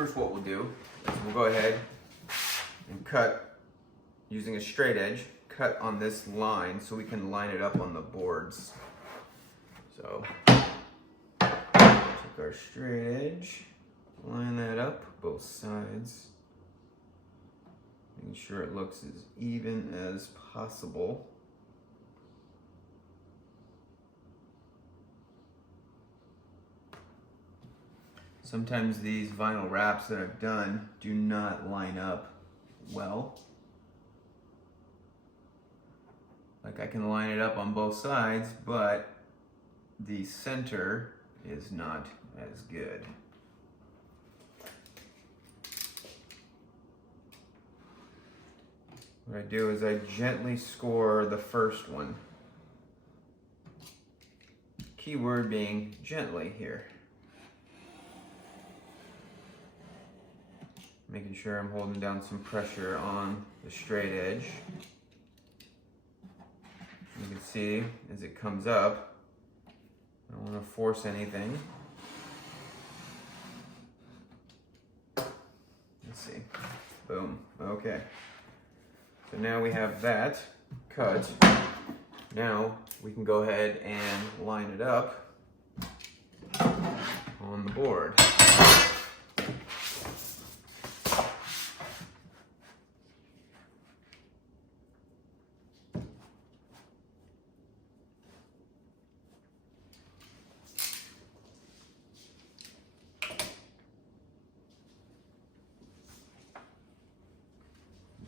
first what we'll do is we'll go ahead and cut using a straight edge, cut on this line so we can line it up on the boards. So take our straight edge, line that up both sides, making sure it looks as even as possible. Sometimes these vinyl wraps that I've done do not line up well. Like I can line it up on both sides, but the center is not as good. What I do is I gently score the first one. Keyword being gently here. Making sure I'm holding down some pressure on the straight edge. You can see as it comes up, I don't want to force anything. Let's see. Boom. Okay. So now we have that cut. Now we can go ahead and line it up on the board.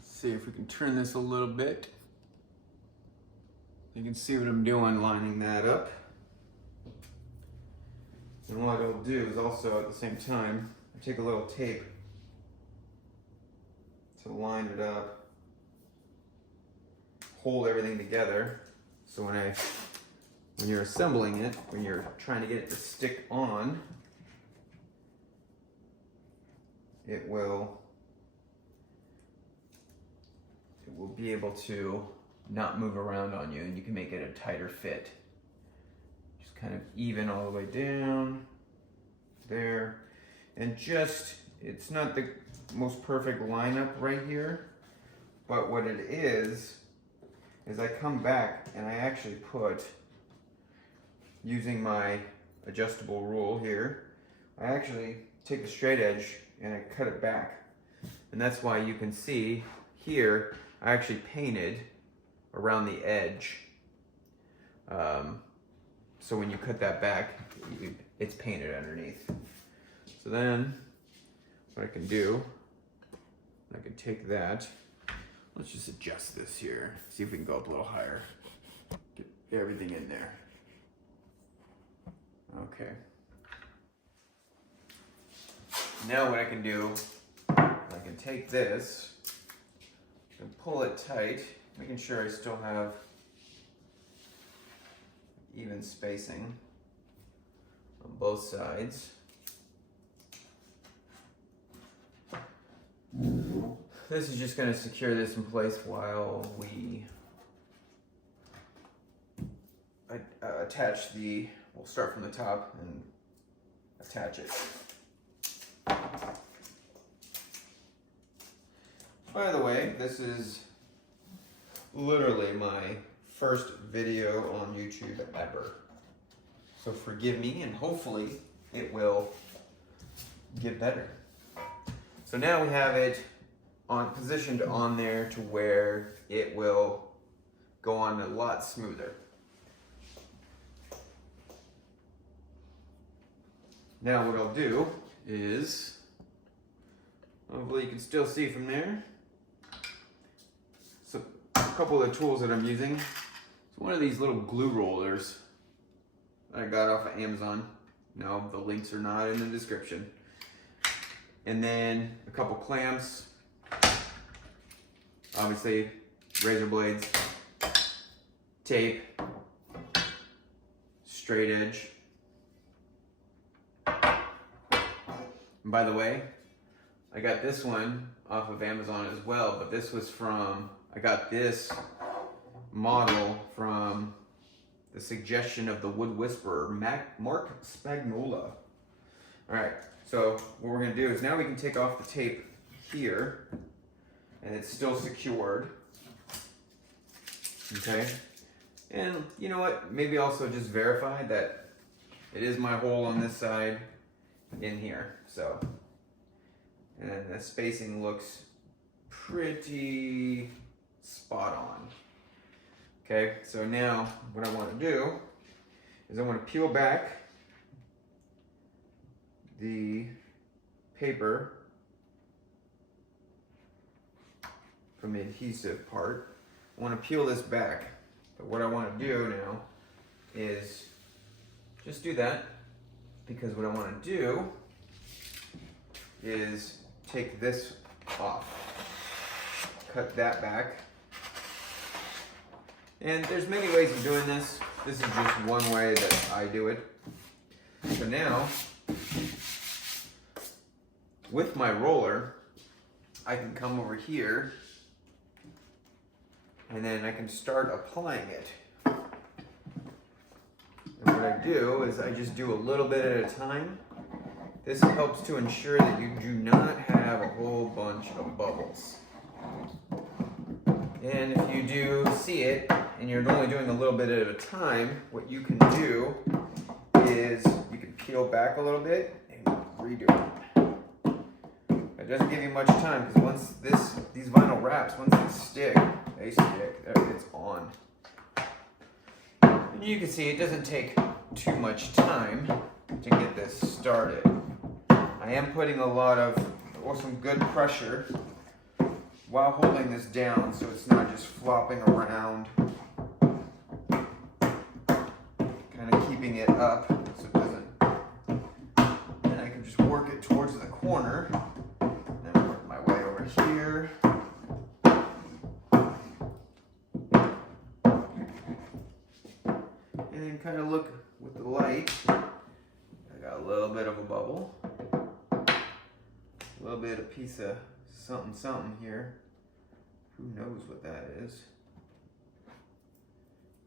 See if we can turn this a little bit. You can see what I'm doing, lining that up. And what I'll do is also at the same time, I take a little tape to line it up, hold everything together. So when you're assembling it, when you're trying to get it to stick on, it will be able to not move around on you, and you can make it a tighter fit. Just kind of even all the way down there, and just, it's not the most perfect lineup right here, but what it is I come back and I actually put, using my adjustable rule here, I actually take the straight edge and I cut it back, and that's why you can see here I actually painted around the edge. So when you cut that back, it's painted underneath. So then what I can do, I can take that, let's just adjust this here, see if we can go up a little higher. Get everything in there. Okay. Now what I can do, I can take this and pull it tight, making sure I still have even spacing on both sides. This is just going to secure this in place while we attach we'll start from the top and attach it. By the way, this is literally my first video on YouTube ever. So forgive me, and hopefully it will get better. So now we have it positioned on there to where it will go on a lot smoother. Now what I'll do is, hopefully you can still see from there, so a couple of the tools that I'm using. It's one of these little glue rollers I got off of Amazon. No, the links are not in the description. And then a couple clamps, obviously razor blades, tape, straight edge. And by the way, I got this one off of Amazon as well, but this was I got this model from the suggestion of the Wood Whisperer, Mark Spagnola. All right, so what we're gonna do is now we can take off the tape here, and it's still secured. Okay, and you know what? Maybe also just verify that it is my hole on this side in here. So, and the spacing looks pretty spot on. Okay, so now what I want to do is I want to peel back the paper from the adhesive part. I want to peel this back, but what I want to do now is just do that, because what I want to do is take this off, cut that back. And there's many ways of doing this. This is just one way that I do it. So now, with my roller, I can come over here and then I can start applying it. And what I do is I just do a little bit at a time. This helps to ensure that you do not have a whole bunch of bubbles. And if you do see it, and you're only doing a little bit at a time, what you can do is you can peel back a little bit and redo it. It doesn't give you much time, because once these vinyl wraps, once they stick, it's on. And you can see it doesn't take too much time to get this started. I am putting some good pressure while holding this down, so it's not just flopping around, kind of keeping it up so it doesn't. And I can just work it towards the corner, and then work my way over here. And then kind of look with the light. I got a little bit of a bubble, a little bit of piece of something here. Who knows what that is?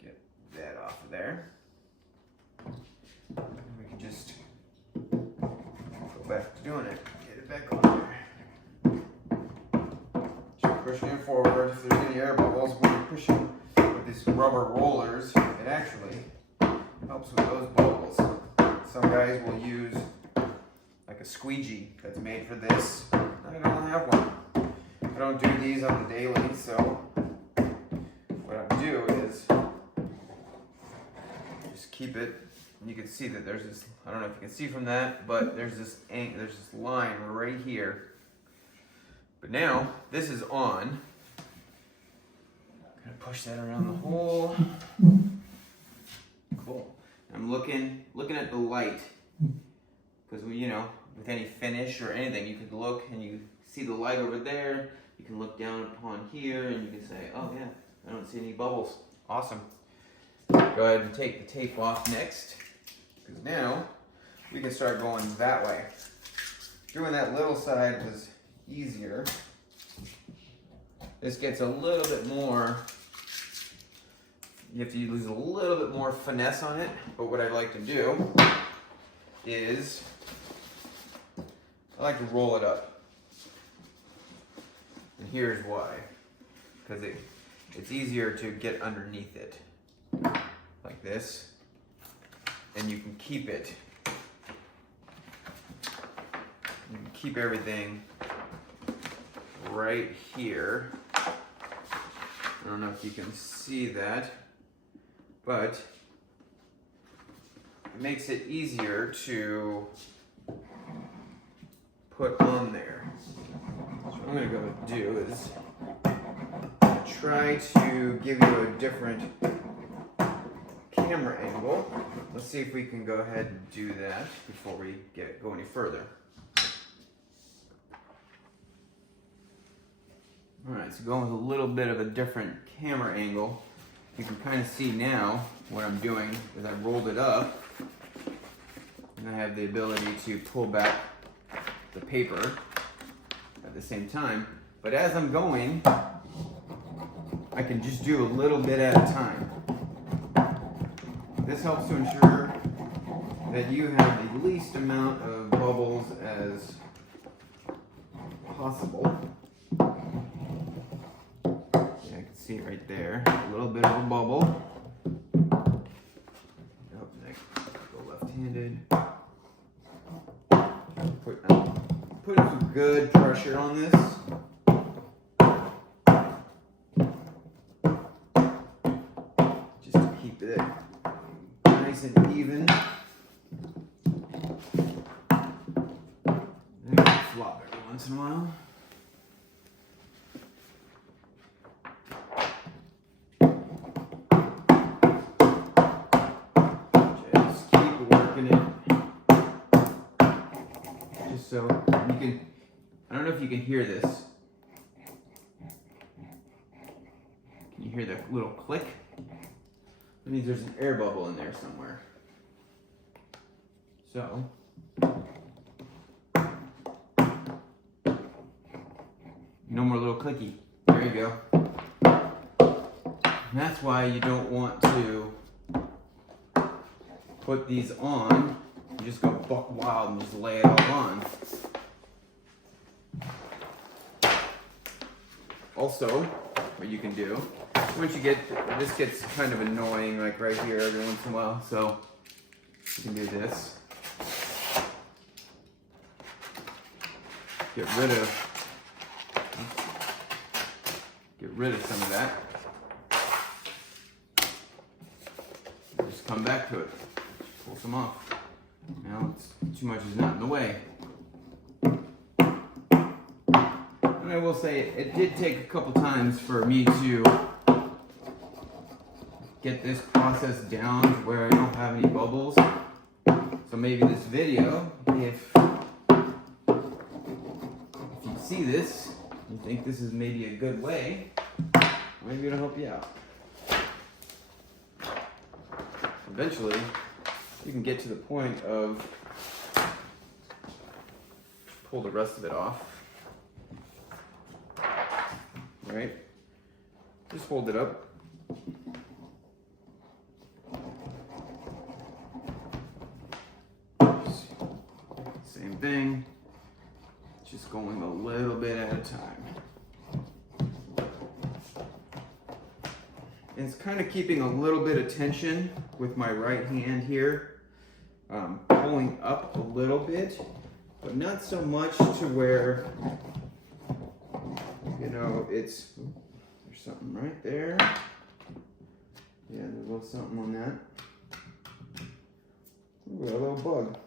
Get that off of there. And we can just go back to doing it. Get it back on there. Just pushing it forward. If there's any air bubbles when you're pushing with these rubber rollers, it actually helps with those bubbles. Some guys will use like a squeegee that's made for this. I don't have one. I don't do these on the daily, so what I do is just keep it. And you can see that there's this, I don't know if you can see from that, but there's this line right here. But now this is on. Gonna push that around the hole. Cool. I'm looking at the light, because with any finish or anything, you could look and you see the light over there. You can look down upon here and you can say, oh yeah, I don't see any bubbles. Awesome. Go ahead and take the tape off next, because now we can start going that way. Doing that little side was easier. This gets a little bit more, you have to use a little bit more finesse on it, but what I like to do is I like to roll it up. And here's why. Because it's easier to get underneath it. Like this. And you can keep it. You can keep everything right here. I don't know if you can see that, but it makes it easier to put on there. So what I'm going to go do is try to give you a different camera angle. Let's see if we can go ahead and do that before we go any further. Alright, so going with a little bit of a different camera angle, you can kind of see now what I'm doing is I rolled it up and I have the ability to pull back the paper at the same time. But as I'm going, I can just do a little bit at a time. This helps to ensure that you have the least amount of bubbles as possible. Yeah, I can see it right there. A little bit of a bubble. Nope, go left-handed. Putting some good pressure on this. Just to keep it nice and even. And flop every once in a while. Just keep working it. Just so you can, I don't know if you can hear this. Can you hear the little click? That means there's an air bubble in there somewhere. So, no more little clicky. There you go. And that's why you don't want to put these on. You just go buck wild and just lay it all on. Also, what you can do, once you get, this gets kind of annoying, like right here every once in a while, so you can do this. Get rid of some of that. Just come back to it. Just pull some off. Now it's too much is not in the way. And I will say it did take a couple times for me to get this process down to where I don't have any bubbles. So maybe this video, if you see this, you think this is maybe a good way, maybe it'll help you out. Eventually, you can get to the point of pull the rest of it off. Right? Just hold it up. Same thing. Just going a little bit at a time. And it's kind of keeping a little bit of tension with my right hand here. Pulling up a little bit, but not so much to where, you know, it's, there's something right there. Yeah, there's a little something on that. Ooh, a little bug.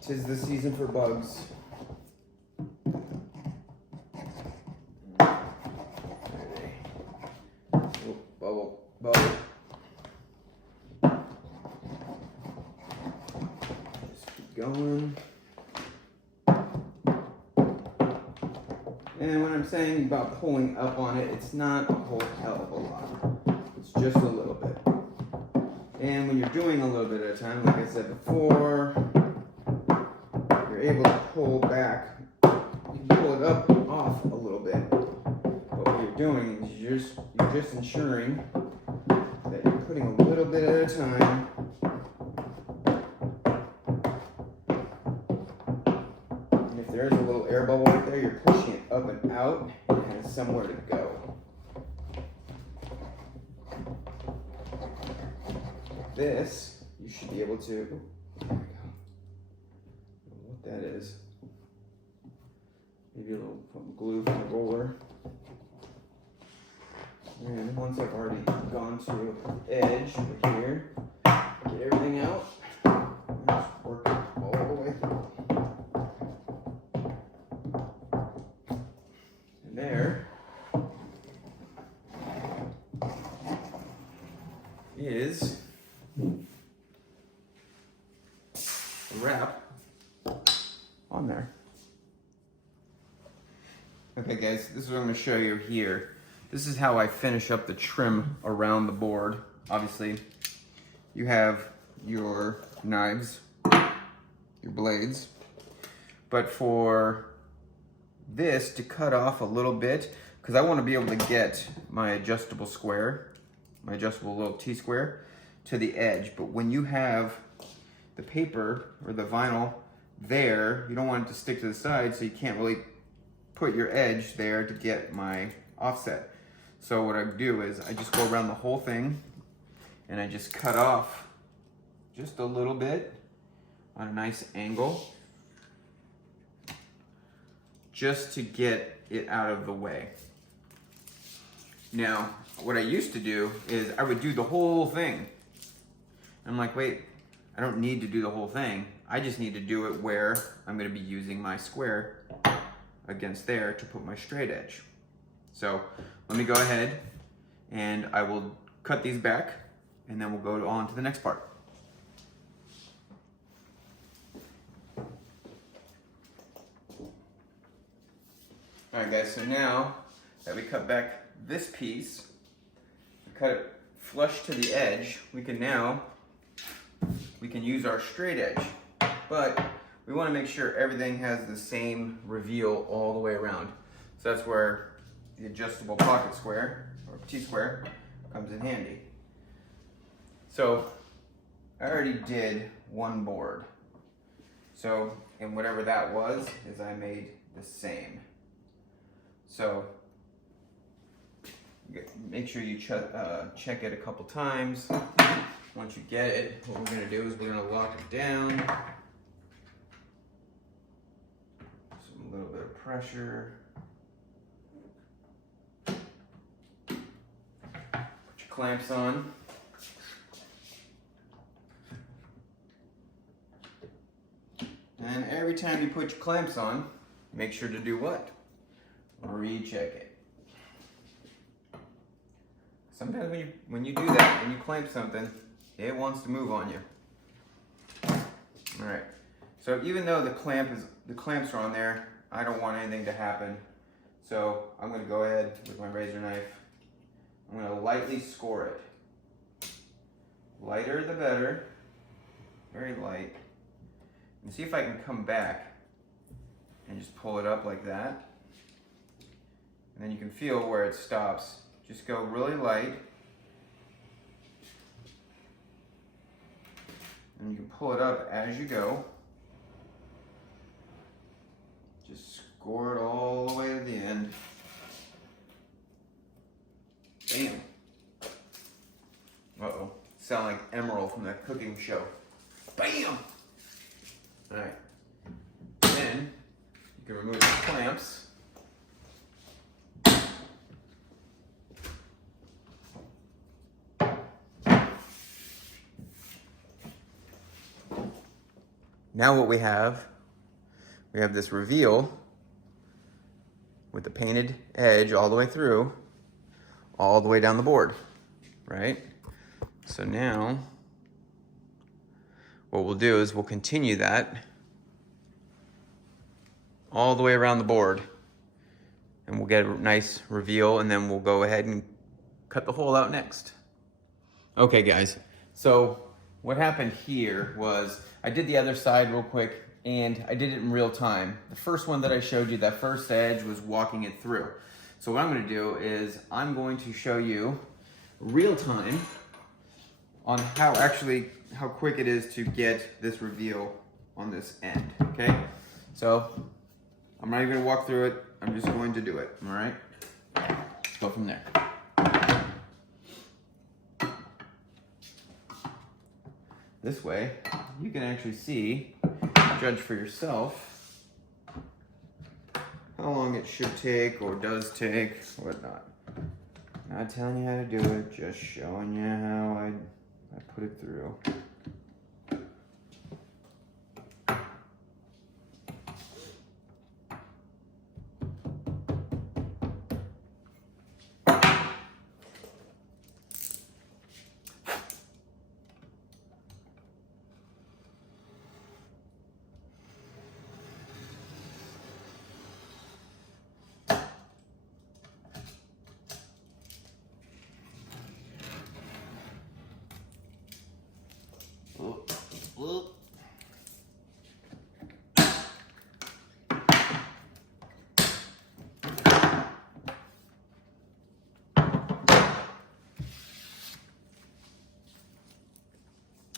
Tis the season for bugs. Oh, bubble, bubble. Just keep going. And when I'm saying about pulling up on it, it's not a whole hell of a lot. It's just a little bit. And when you're doing a little bit at a time, like I said before, you're able to pull back. You can pull it up off a little bit. But what you're doing is you're just ensuring that you're putting a little bit at a time. And if there's a little air bubble right there, you're pushing it up and out, and it has somewhere to go. This, you should be able to, there we go. What that is. Maybe a little glue from the roller. And once I've already gone to the edge over here, get everything out, and just work it all the way through. And there is a wrap on there. Okay guys, this is what I'm going to show you here. This is how I finish up the trim around the board. Obviously, you have your knives, your blades, but for this to cut off a little bit, because I want to be able to get my adjustable square, my adjustable little T-square, to the edge. But when you have the paper or the vinyl there. You don't want it to stick to the side, so you can't really put your edge there to get my offset. So what I do is I just go around the whole thing and I just cut off just a little bit on a nice angle, just to get it out of the way. Now, what I used to do is I would do the whole thing. I'm like, wait, I don't need to do the whole thing. I just need to do it where I'm gonna be using my square against there to put my straight edge. So let me go ahead and I will cut these back and then we'll go on to the next part. All right guys, so now that we cut back this piece, cut it flush to the edge, we can use our straight edge, but we want to make sure everything has the same reveal all the way around. So that's where the adjustable pocket square or T-square comes in handy. So I already did one board. So, and whatever that was, is I made the same. So make sure you check it a couple times. Once you get it, what we're gonna do is we're gonna lock it down. A little bit of pressure. Put your clamps on. And every time you put your clamps on, make sure to do what? Recheck it. Sometimes when you do that, when you clamp something, it wants to move on you. All right. So even though the clamps are on there, I don't want anything to happen. So I'm going to go ahead with my razor knife. I'm going to lightly score it. Lighter the better. Very light. And see if I can come back and just pull it up like that. And then you can feel where it stops. Just go really light. And you can pull it up as you go. Just score it all the way to the end. Bam. Uh-oh. Sound like Emerald from that cooking show. Bam! Alright. Then you can remove the clamps. Now what we have this reveal with the painted edge all the way through, all the way down the board, right? So now what we'll do is we'll continue that all the way around the board and we'll get a nice reveal, and then we'll go ahead and cut the hole out next. Okay guys, so what happened here was I did the other side real quick and I did it in real time. The first one that I showed you, that first edge was walking it through. So what I'm gonna do is I'm going to show you real time on how quick it is to get this reveal on this end, okay? So I'm not even gonna walk through it, I'm just going to do it, all right? Let's go from there. This way, you can actually see, judge for yourself, how long it should take or does take, whatnot. Not telling you how to do it, just showing you how I put it through.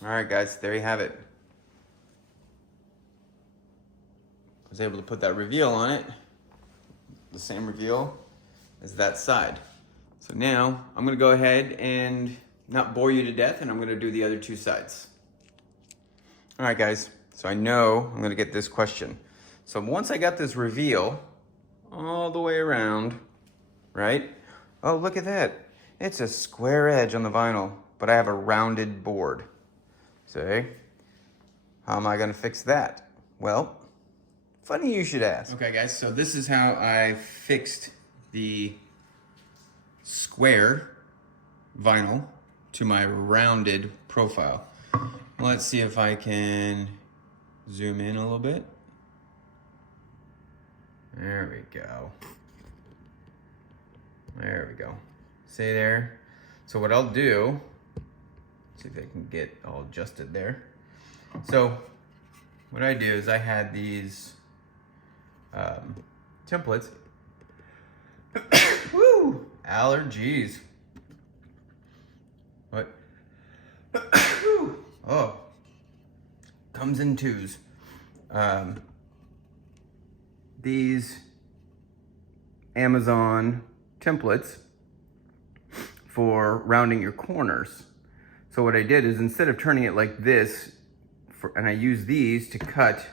All right, guys, there you have it. was able to put that reveal on it, the same reveal as that side. So now I'm gonna go ahead and not bore you to death, and I'm gonna do the other two sides. All right, guys, so I know I'm gonna get this question. So once I got this reveal all the way around, right? Oh, look at that. It's a square edge on the vinyl, but I have a rounded board. See? How am I gonna fix that? Well, funny you should ask. Okay, guys, so this is how I fixed the square vinyl to my rounded profile. Let's see if I can zoom in a little bit. There we go. There we go. See there? So what I'll do, see if I can get all adjusted there. So what I do is I had these templates. Woo! Allergies. What? Oh. Comes in twos. These Amazon templates for rounding your corners. So what I did is instead of turning it like this, and I use these to cut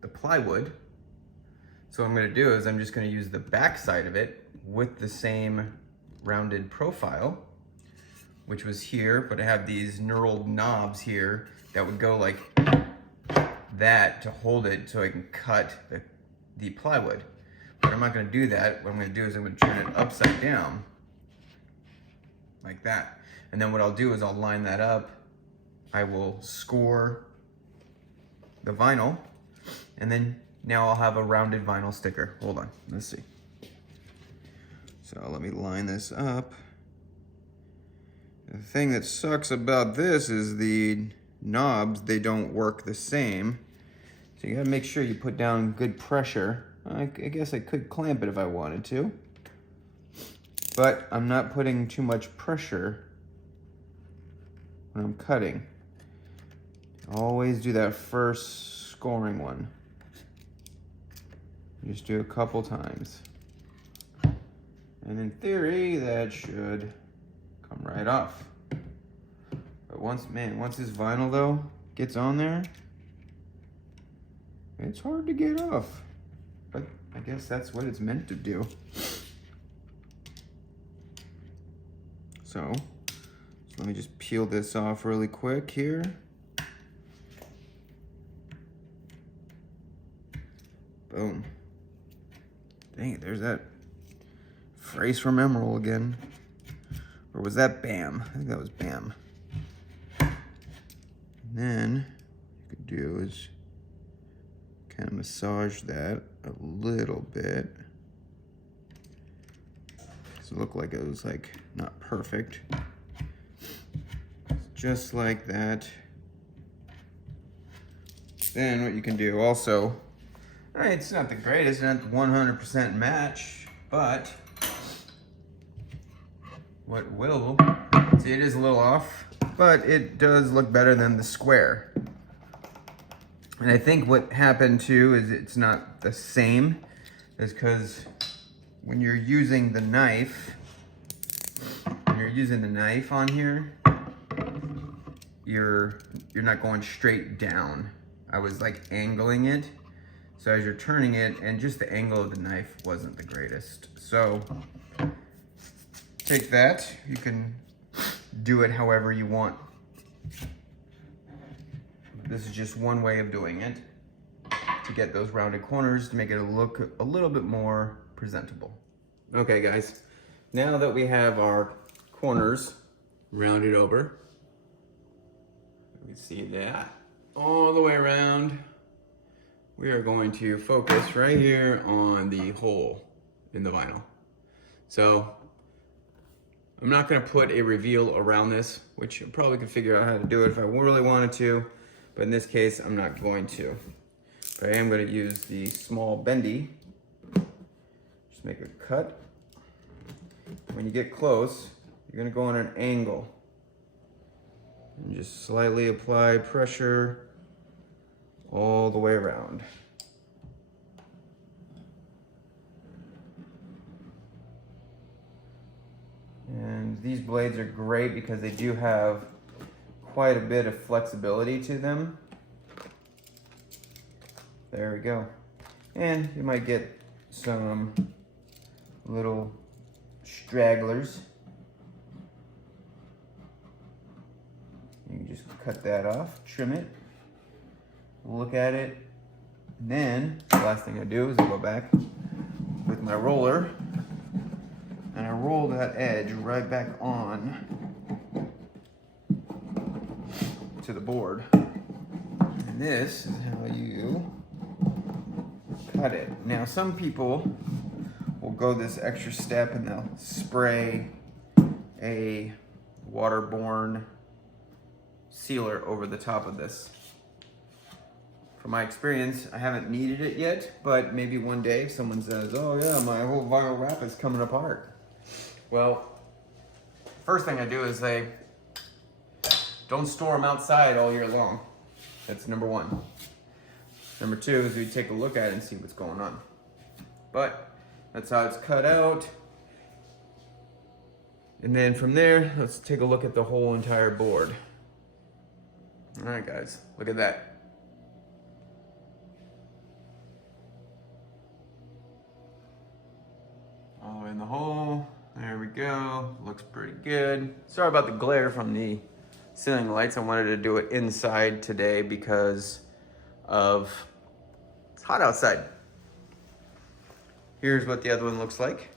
the plywood. So what I'm gonna do is I'm just gonna use the back side of it with the same rounded profile, which was here, but I have these knurled knobs here that would go like that to hold it so I can cut the plywood. But I'm not gonna do that. What I'm gonna do is I'm gonna turn it upside down like that. And then what I'll do is I'll line that up. I will score the vinyl, and then now I'll have a rounded vinyl sticker. Hold on, let's see. So let me line this up. The thing that sucks about this is the knobs, they don't work the same. So you gotta make sure you put down good pressure. I guess I could clamp it if I wanted to, but I'm not putting too much pressure when I'm cutting. Always do that first scoring one. Just do a couple times. And in theory, that should come right off. But once this vinyl though gets on there, it's hard to get off. But I guess that's what it's meant to do. So let me just peel this off really quick here. Boom. Dang it, there's that phrase from Emerald again. Or was that Bam? I think that was Bam. And then what you could do is kind of massage that a little bit. So it looked like it was like not perfect. Just like that. Then what you can do also, it's not the greatest, not the 100% match, but what will, see it is a little off, but it does look better than the square. And I think what happened too is it's not the same, is because when you're using the knife, on here, you're not going straight down. I was like angling it. So as you're turning it, and just the angle of the knife wasn't the greatest. So take that, you can do it however you want. This is just one way of doing it to get those rounded corners, to make it look a little bit more presentable. Okay guys, now that we have our corners rounded over, you can see that all the way around. We are going to focus right here on the hole in the vinyl. So I'm not gonna put a reveal around this, which I probably could figure out how to do it if I really wanted to, but in this case, I'm not going to. But I am gonna use the small bendy. Just make a cut. When you get close, you're gonna go on an angle. And just slightly apply pressure all the way around. these blades are great because they do have quite a bit of flexibility to them. There we go. And you might get some little stragglers. You can just cut that off, trim it, look at it, and then the last thing I do is I go back with my roller and I roll that edge right back on to the board. And this is how you cut it. Now some people will go this extra step and they'll spray a waterborne sealer over the top of this. From my experience, I haven't needed it yet, but maybe one day if someone says, oh yeah, my whole vinyl wrap is coming apart. Well, first thing I do is say, don't store them outside all year long. That's number one. Number two is we take a look at it and see what's going on. But that's how it's cut out. And then from there, let's take a look at the whole entire board. All right, guys, look at that. All the way in the hole. There we go. Looks pretty good. Sorry about the glare from the ceiling lights. I wanted to do it inside today because of it's hot outside. Here's what the other one looks like.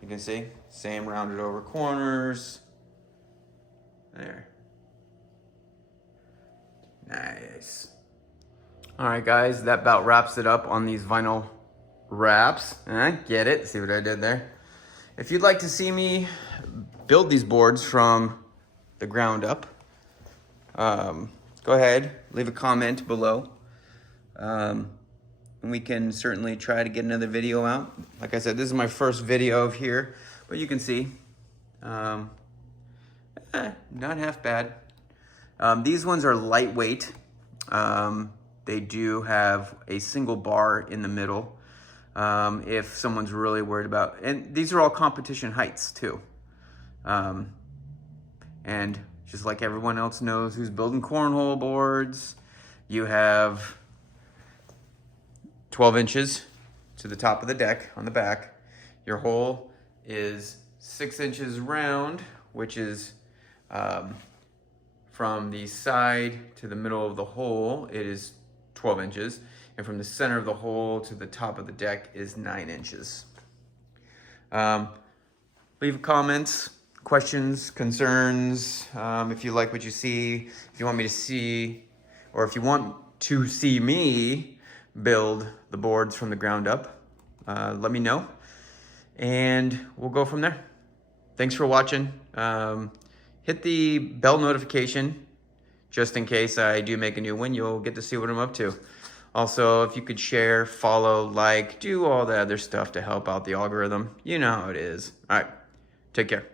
You can see, same rounded over corners. There. Nice. All right, guys, that about wraps it up on these vinyl wraps. Get it? See what I did there? If you'd like to see me build these boards from the ground up, go ahead, leave a comment below. And we can certainly try to get another video out. Like I said, this is my first video of here, but you can see, not half bad. These ones are lightweight. They do have a single bar in the middle. If someone's really worried about, and these are all competition heights too. And just like everyone else knows who's building cornhole boards, you have 12 inches to the top of the deck on the back. Your hole is 6 inches round, which is from the side to the middle of the hole, it is 12 inches. And from the center of the hole to the top of the deck is 9 inches. Leave comments, questions, concerns, if you like what you see, if you want me to see, or if you want to see me build the boards from the ground up, let me know, and we'll go from there. Thanks for watching. Hit the bell notification, just in case I do make a new one, you'll get to see what I'm up to. Also, if you could share, follow, like, do all the other stuff to help out the algorithm. You know how it is. All right, take care.